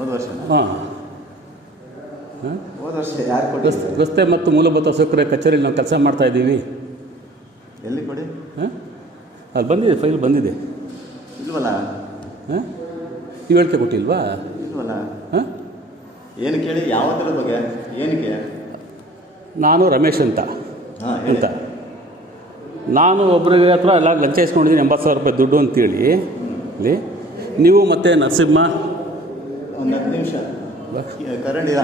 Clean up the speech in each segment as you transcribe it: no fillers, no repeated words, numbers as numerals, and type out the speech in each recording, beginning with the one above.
ಹೋದ ವರ್ಷ ಹಾಂ ಹೋದ ವರ್ಷ ಯಾರು ಕೊಡಿ ರಸ್ತೆ ಮತ್ತು ಮೂಲಭೂತ ಸೌಕರ್ಯ ಕಚೇರಿಯಲ್ಲಿ ನಾವು ಕೆಲಸ ಮಾಡ್ತಾಯಿದ್ದೀವಿ. ಎಲ್ಲಿ ಕೊಡಿ? ಹಾಂ ಅಲ್ಲಿ ಬಂದಿದೆ, ಫೈಲ್ ಬಂದಿದೆ. ಇಲ್ವಲ್ಲ. ಹಾಂ ನೀವು ಹೇಳಿಕೆ ಕೊಟ್ಟಿಲ್ವಾ? ಇಲ್ವಲ್ಲ. ಹಾಂ ಏನು ಕೇಳಿ? ಯಾವುದರ ಬಗ್ಗೆ ಏನಕ್ಕೆ? ನಾನು ರಮೇಶ್ ಅಂತ ಹಾಂ ಅಂತ ನಾನು ಒಬ್ಬರಿಗೆ ಹತ್ರ ಎಲ್ಲ ಲಂಚ ಇಸ್ಕೊಂಡಿದ್ದೀನಿ 80,000 ರೂಪಾಯಿ ದುಡ್ಡು ಅಂತೇಳಿ. ಇಲ್ಲಿ ನೀವು ಮತ್ತು ನರಸಿಂಹ ಒಂದು 10 ನಿಮಿಷ ಕರಂಡಿದ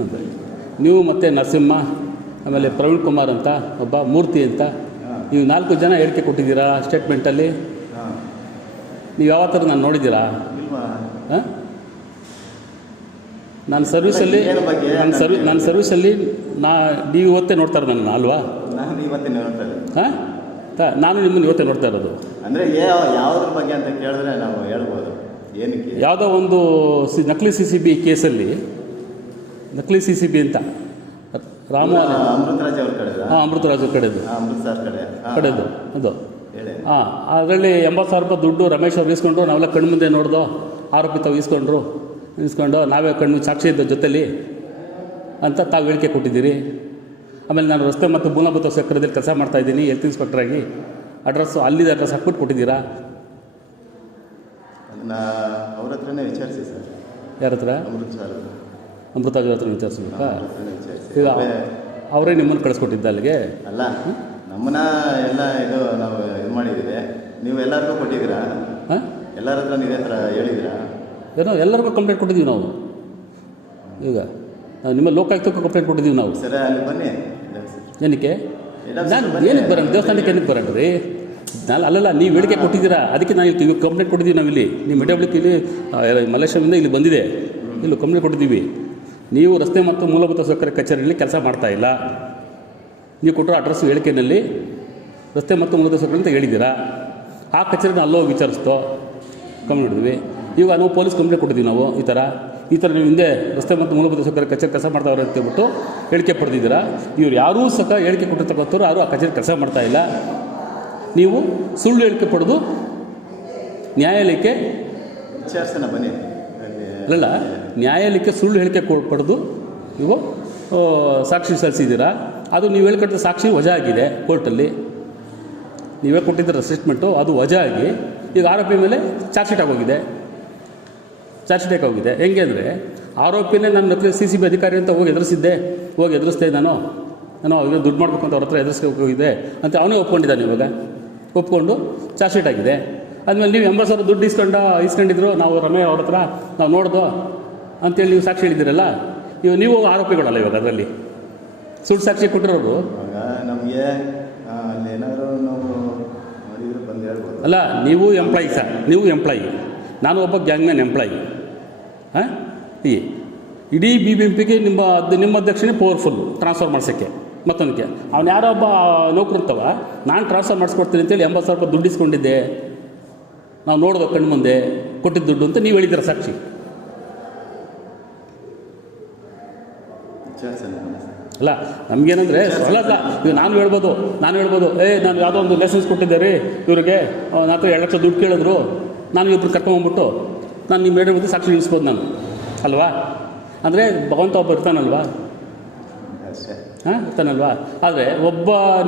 ಅಂತ ನೀವು ಮತ್ತು ನರಸಿಂಹ ಆಮೇಲೆ ಪ್ರವೀಣ್ ಕುಮಾರ್ ಅಂತ ಒಬ್ಬ ಮೂರ್ತಿ ಅಂತ ನೀವು 4 ಜನ ಹೇಳಿಕೆ ಕೊಟ್ಟಿದ್ದೀರಾ ಸ್ಟೇಟ್ಮೆಂಟಲ್ಲಿ. ಹಾಂ ನೀವು ಯಾವ ಥರ ನಾನು ನೋಡಿದ್ದೀರಾ? ಇಲ್ವಾ? ಹಾಂ ನಾನು ಸರ್ವಿಸಲ್ಲಿ ನನ್ನ ಸರ್ವಿಸಲ್ಲಿ ನೀವು ಇವತ್ತೇ ನೋಡ್ತಾರೆ ನನ್ನ ಅಲ್ವಾ? ನಾನು ಇವತ್ತೇ ನೋಡ್ತಾ ಇದ್ದೀನಿ. ಹಾಂ ನಾನು ನಿಮ್ಮನ್ನು ಇವತ್ತೇ ನೋಡ್ತಾ ಇರೋದು. ಅಂದರೆ ಯಾವುದ್ರ ಬಗ್ಗೆ ಅಂತ ಕೇಳಿದ್ರೆ ನಾವು ಹೇಳ್ಬೋದು. ಏನಕ್ಕೆ? ಯಾವುದೋ ಒಂದು ನಕಲಿ CCB ಕೇಸಲ್ಲಿ, ನಕಲಿ CCB ಅಂತ ಅಮೃತರಾಜ್ ಅವ್ರ ಕಡೆ. ಹಾಂ ಅಮೃತರಾಜ್ ಕಡೆದು, ಅಮೃತ್ ಸರ್ ಕಡೆದು ಅದು. ಹೇಳಿ. ಹಾಂ ಅದರಲ್ಲಿ 80,000 ರೂಪಾಯಿ ದುಡ್ಡು ರಮೇಶ್ ಅವ್ರು ಇಸ್ಕೊಂಡ್ರು. ನಾವೆಲ್ಲ ಕಣ್ಮುಂದೆ ನೋಡ್ದೋ ಆರೋಪಿ ತಾವು ಇಸ್ಕೊಂಡು ನಾವೇ ಕಣ್ಣು ಸಾಕ್ಷಿ ಇದ್ದ ಜೊತೆಲಿ ಅಂತ ತಾವು ಹೇಳಿಕೆ ಕೊಟ್ಟಿದ್ದೀರಿ. ಆಮೇಲೆ ನಾನು ರಸ್ತೆ ಮತ್ತು ಮೂಲಭೂತ ಸೌಕರ್ಯದಲ್ಲಿ ಕೆಲಸ ಮಾಡ್ತಾಯಿದ್ದೀನಿ ಹೆಲ್ತ್ ಇನ್ಸ್ಪೆಕ್ಟ್ರಾಗಿ. ಅಡ್ರೆಸ್ಸು ಅಲ್ಲಿದ್ದ ಅಡ್ರೆಸ್ ಹಾಕ್ಬಿಟ್ಟು ಕೊಟ್ಟಿದ್ದೀರಾ? ಅದನ್ನು ಅವ್ರ ಹತ್ರನೇ ವಿಚಾರಿಸಿ ಸರ್. ಯಾರ ಹತ್ರ? ಅಮೃತರಾಜ್ ಹತ್ರ ವಿಚಾರಿಸ್ಬೇಕಾ? ಈಗ ಅವರೇ ನಿಮ್ಮನ್ನು ಕಳಿಸ್ಕೊಟ್ಟಿದ್ದ ಅಲ್ಲಿಗೆ? ಅಲ್ಲ, ನಮ್ಮನ್ನ ಎಲ್ಲ ನಾವು ಇದು ಮಾಡಿದ್ದೀವಿ. ನೀವು ಎಲ್ಲರಿಗೂ ಕೊಟ್ಟಿದ್ದೀರಾ? ಹಾಂ ಎಲ್ಲರ ಹತ್ರ ಇದೇ ಥರ ಹೇಳಿದ್ದೀರಾ? ಏನೋ ಎಲ್ಲರಿಗೂ ಕಂಪ್ಲೇಂಟ್ ಕೊಟ್ಟಿದ್ದೀವಿ ನಾವು. ಈಗ ನಿಮ್ಮ ಲೋಕಾಯುಕ್ತಕ್ಕೂ ಕಂಪ್ಲೇಂಟ್ ಕೊಟ್ಟಿದ್ದೀವಿ ನಾವು. ಸರ್ ಅಲ್ಲಿ ಬನ್ನಿ. ಏನಕ್ಕೆ ಏನಕ್ಕೆ ಬರೋಣ? ದೇವಸ್ಥಾನಕ್ಕೆ ಏನಕ್ಕೆ ಬರೋಣ ರೀ? ಅಲ್ಲಲ್ಲ, ನೀವು ಹೇಳಿಕೆ ಕೊಟ್ಟಿದ್ದೀರಾ, ಅದಕ್ಕೆ ನಾವು ಇಲ್ಲಿ ಕಂಪ್ಲೇಂಟ್ ಕೊಟ್ಟಿದ್ದೀವಿ. ನಾವಿಲ್ಲಿ ನೀವು ಮಿಡಬ್ಲಿಕ್ ಇಲ್ಲಿ ಮಲೇಶ್ವರದಿಂದ ಇಲ್ಲಿ ಬಂದಿದೆ, ಇಲ್ಲಿ ಕಂಪ್ಲೇಂಟ್ ಕೊಟ್ಟಿದ್ದೀವಿ. ನೀವು ರಸ್ತೆ ಮತ್ತು ಮೂಲಭೂತ ಸೌಕರ್ಯ ಕಚೇರಿಯಲ್ಲಿ ಕೆಲಸ ಮಾಡ್ತಾಯಿಲ್ಲ. ನೀವು ಕೊಟ್ಟರೋ ಅಡ್ರೆಸ್ಸು ಹೇಳಿಕೆಯಲ್ಲಿ ರಸ್ತೆ ಮತ್ತು ಮೂಲಭೂತ ಸೌಕರ್ಯ ಅಂತ ಹೇಳಿದ್ದೀರಾ. ಆ ಕಚೇರಿನ ಅಲ್ಲೋ ವಿಚಾರಿಸ್ತೋ ಕಂಪ್ಲೇಂಟ್ ಕೊಟ್ಟಿದ್ವಿ. ಈಗ ನಾವು ಪೊಲೀಸ್ ಕಂಪ್ಲೇಂಟ್ ಕೊಟ್ಟಿದ್ದೀವಿ. ನಾವು ಈ ಥರ ನೀವು ಹಿಂದೆ ರಸ್ತೆ ಮತ್ತು ಮೂಲಭೂತ ಸೌಕರ್ಯ ಕಚೇರಿ ಕೆಲಸ ಮಾಡ್ತಾವ್ರೆ ಅಂತೇಳ್ಬಿಟ್ಟು ಹೇಳಿಕೆ ಪಡೆದಿದ್ದೀರಾ. ಇವ್ರು ಯಾರೂ ಸಹ ಹೇಳಿಕೆ ಕೊಟ್ಟಿರ್ತಕ್ಕಂಥವ್ರು ಯಾರೂ ಆ ಕಚೇರಿ ಕೆಲಸ ಮಾಡ್ತಾಯಿಲ್ಲ. ನೀವು ಸುಳ್ಳು ಹೇಳಿಕೆ ಪಡೆದು ನ್ಯಾಯಾಲಯಕ್ಕೆ ವಿಚಾರಿಸೋಣ ಬನ್ನಿ. ಅಲ್ಲ, ನ್ಯಾಯಾಲಯಕ್ಕೆ ಸುಳ್ಳು ಹೇಳಿಕೆ ಪಡೆದು ನೀವು ಸಾಕ್ಷಿ ಸಲ್ಲಿಸಿದ್ದೀರಾ. ಅದು ನೀವು ಹೇಳ್ಕೊಟ್ಟಿದ್ದ ಸಾಕ್ಷಿ ವಜಾ ಆಗಿದೆ ಕೋರ್ಟಲ್ಲಿ. ನೀವೇ ಕೊಟ್ಟಿದ್ದೀರ ಸ್ಟೇಟ್ಮೆಂಟು, ಅದು ವಜಾ ಆಗಿ ಈಗ ಆರೋಪಿ ಮೇಲೆ ಚಾರ್ಜ್ ಶೀಟ್ ಆಗೋಗಿದೆ. ಹೆಂಗೆ ಅಂದರೆ ಆರೋಪಿನೇ ನನ್ನ ನಕಲಿ CCB ಅಧಿಕಾರಿ ಅಂತ ಹೋಗಿ ಎದುರಿಸ್ದೆ ನಾನು ಅವ್ರಿಗೆ ದುಡ್ಡು ಮಾಡಬೇಕು ಅಂತ ಅವ್ರ ಹತ್ರ ಹೋಗಿದೆ ಅಂತ ಅವನೇ ಒಪ್ಕೊಂಡಿದ್ದಾನೆ. ಇವಾಗ ಒಪ್ಕೊಂಡು ಚಾರ್ಜ್ ಶೀಟ್ ಆಗಿದೆ. ಆದಮೇಲೆ ನೀವು 80,000 ದುಡ್ಡು ಇಸ್ಕೊಂಡಿದ್ರು ನಾವು ರಮೇ ಅವ್ರ ಹತ್ರ ನಾವು ನೋಡ್ದೋ ಅಂತೇಳಿ ನೀವು ಸಾಕ್ಷಿ ಹೇಳಿದ್ದೀರಲ್ಲ. ನೀವು ಆರೋಪಿಗಳಲ್ಲ ಇವಾಗ ಅದರಲ್ಲಿ ಸುಳ್ಳು ಸಾಕ್ಷಿ ಕೊಟ್ಟಿರೋರು. ನಮಗೆ ಏನಾದರೂ ನಾವು ಮಾಡಿದ್ರೆ ಬಂದು ಹೇಳ್ಬೋದು. ಅಲ್ಲ, ನೀವು ಎಂಪ್ಲಾಯಿ ಸರ್, ನೀವು ಎಂಪ್ಲಾಯಿ, ನಾನು ಒಬ್ಬ ಗ್ಯಾಂಗ್ಮ್ಯಾನ್ ಎಂಪ್ಲಾಯಿ. ಹಾಂ ಇಡೀ BBMPಗೆ ನಿಮ್ಮ ಅಧ್ಯಕ್ಷನೇ ಪವರ್ಫುಲ್ ಟ್ರಾನ್ಸ್ಫರ್ ಮಾಡ್ಸೋಕ್ಕೆ. ಮತ್ತೊಂದಕ್ಕೆ ಅವ್ನು ಯಾರೋ ಒಬ್ಬ ನೌಕರು ಅಂತವ ನಾನು ಟ್ರಾನ್ಸ್ಫರ್ ಮಾಡಿಸ್ಕೊಡ್ತೀನಿ ಅಂತೇಳಿ 80,000 ರೂಪಾಯಿ ದುಡ್ಡು ಇಸ್ಕೊಂಡಿದ್ದೆ. ನಾವು ನೋಡ್ದೋ ಕಣ್ಣು ಮುಂದೆ ಕೊಟ್ಟಿದ್ದ ದುಡ್ಡು ಅಂತ ನೀವು ಹೇಳಿದ್ದೀರ ಸಾಕ್ಷಿ. ಅಲ್ಲ, ನಮಗೇನಂದರೆ ಅಲ್ಲ, ಈಗ ನಾನು ಹೇಳ್ಬೋದು ನಾನು ಯಾವುದೋ ಒಂದು ಲೈಸೆನ್ಸ್ ಕೊಟ್ಟಿದ್ದೆ ರೀ ಇವರಿಗೆ, ನನ್ನ ಹತ್ರ 2 ಲಕ್ಷ ದುಡ್ಡು ಕೇಳಿದ್ರು, ನಾನು ಇಬ್ಬರು ಕರ್ಕೊಂಬಂದ್ಬಿಟ್ಟು ನಾನು ನಿಮ್ಮ ಮೇಡಮ್ ಮುಂದೆ ಸಾಕ್ಷಿ ನಿಲ್ಲಿಸ್ಬೋದು ನಾನು ಅಲ್ವಾ? ಅಂದರೆ ಭಗವಂತ ಒಬ್ಬ ಇರ್ತಾನಲ್ವಾ? ಇರ್ತಾನಲ್ವಾ? ಆದರೆ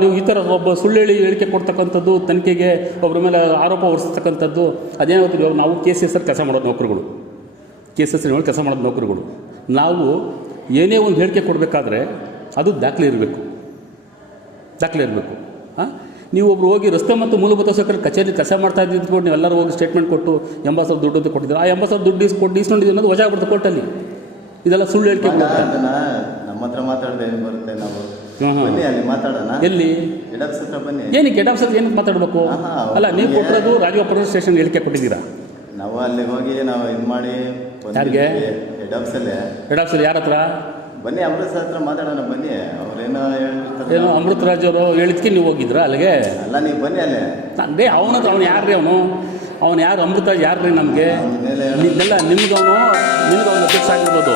ನೀವು ಈ ಥರ ಒಬ್ಬ ಸುಳ್ಳು ಹೇಳಿಕೆ ಕೊಡ್ತಕ್ಕಂಥದ್ದು, ತನಿಖೆಗೆ ಒಬ್ಬರ ಮೇಲೆ ಆರೋಪ ಹೊರಿಸ್ತಕ್ಕಂಥದ್ದು, ಅದೇನಾಗುತ್ತೆ. ನಾವು KCS ಕೆಲಸ ಮಾಡೋದು ನೌಕರುಗಳು, KCS ಕೆಲಸ ಮಾಡೋದು ನೌಕರುಗಳು. ನಾವು ಏನೇ ಒಂದು ಹೇಳಿಕೆ ಕೊಡಬೇಕಾದ್ರೆ ಅದು ದಾಖಲೆ ಇರಬೇಕು. ಹಾಂ ನೀವು ಒಬ್ರು ಹೋಗಿ ರಸ್ತೆ ಮತ್ತು ಮೂಲಭೂತ ಸೌಕರ್ಯ ಕಚೇರಿ ಕೆಲಸ ಮಾಡ್ತಾ ಇದ್ಕೊಂಡು ನೀವೆಲ್ಲರೂ ಹೋಗಿ ಸ್ಟೇಟ್ಮೆಂಟ್ ಕೊಟ್ಟು 80,000 ದುಡ್ಡು ಅಂತ ಕೊಟ್ಟಿದ್ದೀರ. ಆ 80,000 ದುಡ್ಡು ಇಸ್ಕೊಂಡಿದ್ದೀವಿ ಅನ್ನೋದು ವಜಾ ಆಗ್ಬಿಡ್ತು ಕೋರ್ಟಲ್ಲಿ. ಇದೆಲ್ಲ ಸುಳ್ಳು ಹೇಳಿಕೆ ನಮ್ಮ ಹತ್ರ ಮಾತಾಡದೆ ಏನು ಬರುತ್ತೆ? ನಾವು ಅಲ್ಲಿ ಮಾತಾಡೋಣ. ಎಲ್ಲಿ ಬನ್ನಿ. ಏನಕ್ಕೆ ಏನಕ್ಕೆ ಮಾತಾಡಬೇಕು? ಅಲ್ಲ, ನೀವು ಕೊಟ್ಟಿರೋದು ರಾಜಗೋಪಾಲ ಸ್ಟೇಷನ್ ಹೇಳಿಕೆ ಕೊಟ್ಟಿದ್ದೀರಾ. ನಾವು ಅಲ್ಲಿ ಹೋಗಿ ನಾವು ಇದು ಮಾಡಿ ಯಾರಿಗೆ? ಹೆಡ್ ಆಫೀಸಲ್ಲಿ ಯಾರ ಹತ್ರ? ಬನ್ನಿ, ಅಮೃತ್ ಹತ್ರ ಮಾತಾಡೋಣ ಬನ್ನಿ. ಅವ್ರೇನೋ ಹೇಳ್ತಾರೆ. ಏನೋ ಅಮೃತರಾಜ್ ಅವರು ಹೇಳಿದ್ಕೆ ನೀವು ಹೋಗಿದ್ರಾ ಅಲ್ಲಿಗೆ? ಅಲ್ಲ, ನೀವು ಬನ್ನಿ ಅಲ್ಲೇ. ಅವನ ಹತ್ರ ಅವ್ನು ಯಾರು ರೀ? ಅವನು ಯಾರು? ಅಮೃತರಾಜ್ ಯಾರು ರೀ ನಮಗೆ? ನಿಮ್ಗೆ ಅವನು ಅಧ್ಯಕ್ಷ ಆಗಿರ್ಬೋದು.